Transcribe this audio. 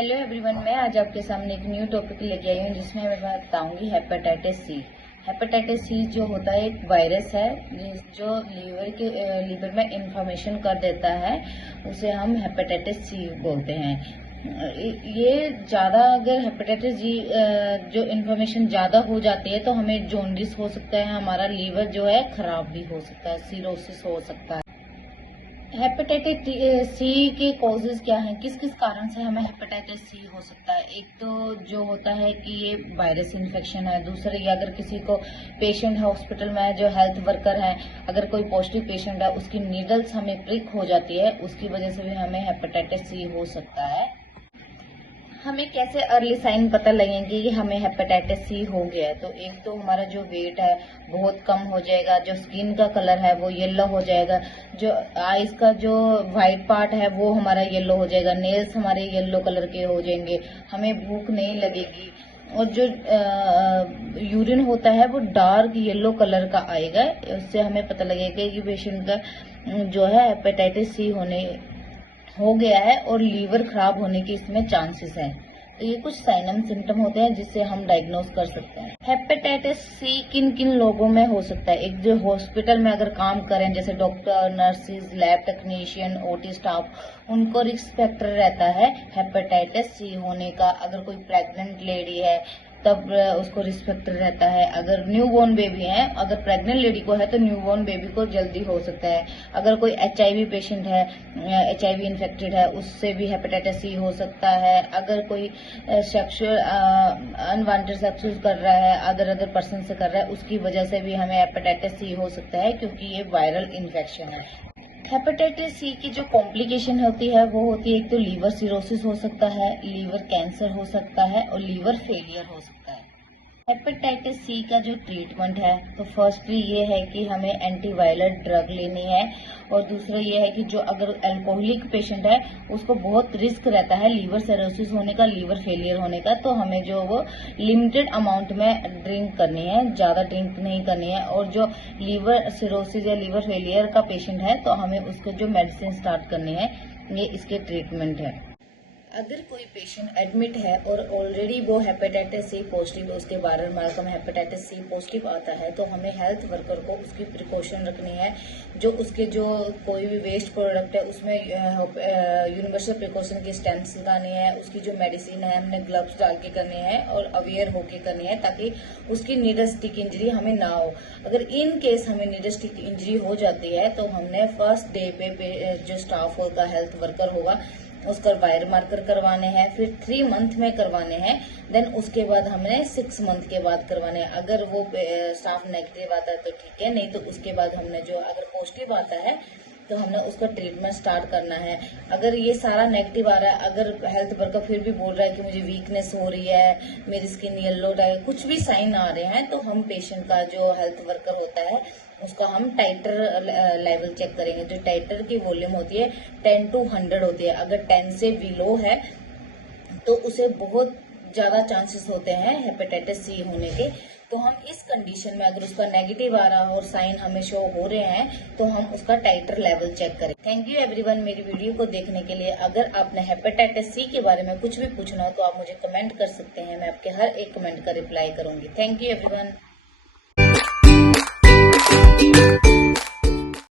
Hello everyone, मैं आज आपके सामने एक न्यू टॉपिक लेके आई हूँ जिसमें मैं बताऊंगी हेपेटाइटिस सी। हेपेटाइटिस सी जो होता है एक वायरस है जो लीवर में इन्फ्लेमेशन कर देता है, उसे हम हेपेटाइटिस सी बोलते हैं। ये ज़्यादा अगर हेपेटाइटिस सी जो इन्फ्लेमेशन ज़्यादा हो जाती है तो हमें जॉन्डिस हो सकता है, हमारा लीवर जो है खराब भी हो सकता है, सिरोसिस हो सकता है। हेपेटाइटिस सी के कॉजेज क्या हैं, किस किस कारण से हमें हेपेटाइटिस सी हो सकता है। एक तो जो होता है कि ये वायरस इन्फेक्शन है। दूसरा, ये अगर किसी को पेशेंट है हॉस्पिटल में, जो हेल्थ वर्कर है, अगर कोई पॉजिटिव पेशेंट है उसकी नीडल्स हमें प्रिक हो जाती है, उसकी वजह से भी हमें हेपेटाइटिस सी हो सकता है। हमें कैसे अर्ली साइन पता लगेंगे कि हमें हेपेटाइटिस सी हो गया है। तो एक तो हमारा जो वेट है बहुत कम हो जाएगा, जो स्किन का कलर है वो येलो हो जाएगा, जो आईज का जो वाइट पार्ट है वो हमारा येलो हो जाएगा, नेल्स हमारे येलो कलर के हो जाएंगे, हमें भूख नहीं लगेगी, और जो यूरिन होता है वो डार्क येलो कलर का आएगा। उससे हमें पता लगेगा कि पेशेंट का जो है हेपेटाइटिस सी हो गया है और लीवर खराब होने के इसमें चांसेस हैं। तो ये कुछ साइन एंड सिम्टम होते हैं जिससे हम डायग्नोज कर सकते हैं। हेपेटाइटिस सी किन किन लोगों में हो सकता है। एक जो हॉस्पिटल में अगर काम करें, जैसे doctor, nurses, lab technician, OT staff, उनको रिस्क फैक्टर रहता है हेपेटाइटिस सी होने का। अगर कोई प्रेग्नेंट लेडी है तब उसको रिस्क फैक्टर रहता है। अगर न्यूबॉर्न बेबी है, अगर प्रेग्नेंट लेडी को है तो न्यूबॉर्न बेबी को जल्दी हो सकता है। अगर कोई एचआईवी पेशेंट है, एचआईवी इन्फेक्टेड है, उससे भी हेपेटाइटिस सी हो सकता है। अगर कोई सेक्सुअल अनवांटेड सेक्सुअल कर रहा है, अदर पर्सन से कर रहा है, उसकी वजह से भी हमें हेपेटाइटिस सी हो सकता है, क्योंकि ये वायरल इन्फेक्शन है। हेपेटाइटिस सी की जो कॉम्प्लिकेशन होती है वो होती है, एक तो लीवर सिरोसिस हो सकता है, लीवर कैंसर हो सकता है और लीवर फेलियर हो सकता है। हेपेटाइटिस सी का जो ट्रीटमेंट है, तो फर्स्टली ये है कि हमें एंटीवायरल ड्रग लेनी है, और दूसरा ये है कि जो अगर अल्कोहलिक पेशेंट है उसको बहुत रिस्क रहता है लीवर सिरोसिस होने का, लीवर फेलियर होने का, तो हमें जो वो लिमिटेड अमाउंट में ड्रिंक करनी है, ज़्यादा ड्रिंक नहीं करनी है। और जो लीवर सिरोसिस या लीवर फेलियर का पेशेंट है तो हमें उसको जो मेडिसिन स्टार्ट करनी है, ये इसके ट्रीटमेंट है। अगर कोई पेशेंट एडमिट है और ऑलरेडी वो हेपेटाइटिस सी पॉजिटिव है, उसके 12 मार्क में हेपेटाइटिस सी पॉजिटिव आता है, तो हमें हेल्थ वर्कर को उसकी प्रिकॉशन रखनी है। जो उसके जो कोई भी वेस्ट प्रोडक्ट है उसमें यूनिवर्सल प्रिकॉशन की स्टेंट्स लगानी है, उसकी जो मेडिसिन है हमने ग्लव्स डाल के करनी है और अवेयर होके करनी है, ताकि उसकी नीडल स्टिक इंजरी हमें ना हो। अगर इन केस हमें नीडल स्टिक इंजरी हो जाती है तो हमने फर्स्ट डे पे जो स्टाफ होगा, हेल्थ वर्कर होगा, उसका वायर मार्कर करवाने हैं, फिर 3 मंथ में करवाने हैं, देन उसके बाद हमने 6 मंथ के बाद करवाने हैं। अगर वो स्टाफ नेगेटिव आता है तो ठीक है, नहीं तो उसके बाद हमने जो अगर पॉजिटिव आता है तो हमने उसका ट्रीटमेंट स्टार्ट करना है। अगर ये सारा नेगेटिव आ रहा है, अगर हेल्थ वर्कर फिर भी बोल रहा है कि मुझे वीकनेस हो रही है, मेरी स्किन येलो है, कुछ भी साइन आ रहे हैं, तो हम पेशेंट का जो हेल्थ वर्कर होता है उसका हम टाइटर लेवल चेक करेंगे। जो टाइटर की वॉल्यूम होती है 10 to 100 होती है। अगर 10 से बिलो है तो उसे बहुत ज्यादा चांसेस होते हैं हेपेटाइटिस सी होने के। तो हम इस कंडीशन में अगर उसका नेगेटिव आ रहा और साइन हमें शो हो रहे हैं तो हम उसका टाइटर लेवल चेक करें। थैंक यू एवरीवन मेरी वीडियो को देखने के लिए। अगर आपने हेपेटाइटिस सी के बारे में कुछ भी पूछना हो तो आप मुझे कमेंट कर सकते हैं, मैं आपके हर एक कमेंट का रिप्लाई करूंगी। Thank you everyone.